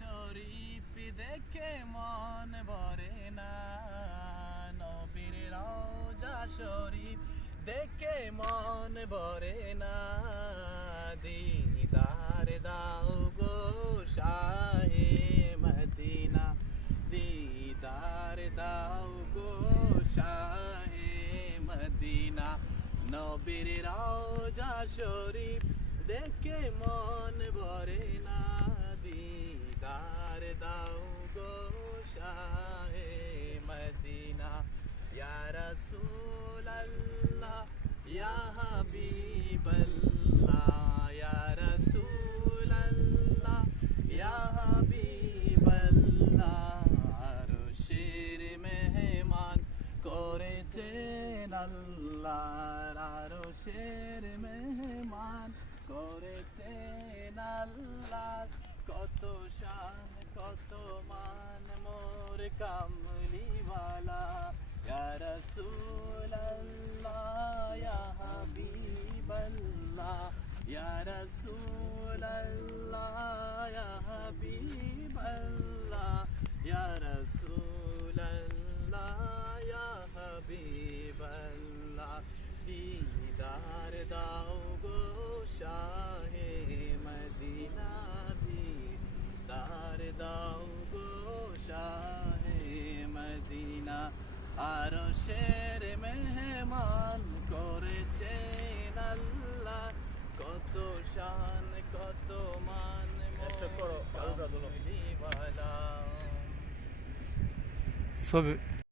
শরীফ দেখে মন ভরে না, নবীর রওজা শরীফ দেখে মন ভরে না। দিদার দাও গো শাহে মদিনা, দিদার দাও গো শাহে মদিনা। নবীর রওজা শরীফ দেখে মন ভরে না, দিদার দাও গো শাহে মদিনা। ইয়া রাসূলাল্লাহ ইয়া হাবিবাল্লাহ, ইয়া রাসূলাল্লাহ ইয়া হাবিবাল্লাহ। আরশের মেহমান করেছেন আল্লাহ, আরশের মেহমান করেছেন আল্লাহ। কত শান কত মান মোর কামলিওয়ালা, ইয়া রাসূলাল্লাহ ইয়া হাবিবাল্লাহ, ইয়া রাসূলাল্লাহ ইয়া হাবিবাল্লাহ, ইয়া রাসূলাল্লাহ ইয়া হাবিবাল্লাহ। দিদার দাও গো শাহে মদিনা, দিদার দাও গো শাহে মদিনা। আরশের মেহমান করেছেন আল্লাহ, কত শান কত মান মোর কামলিওয়ালা।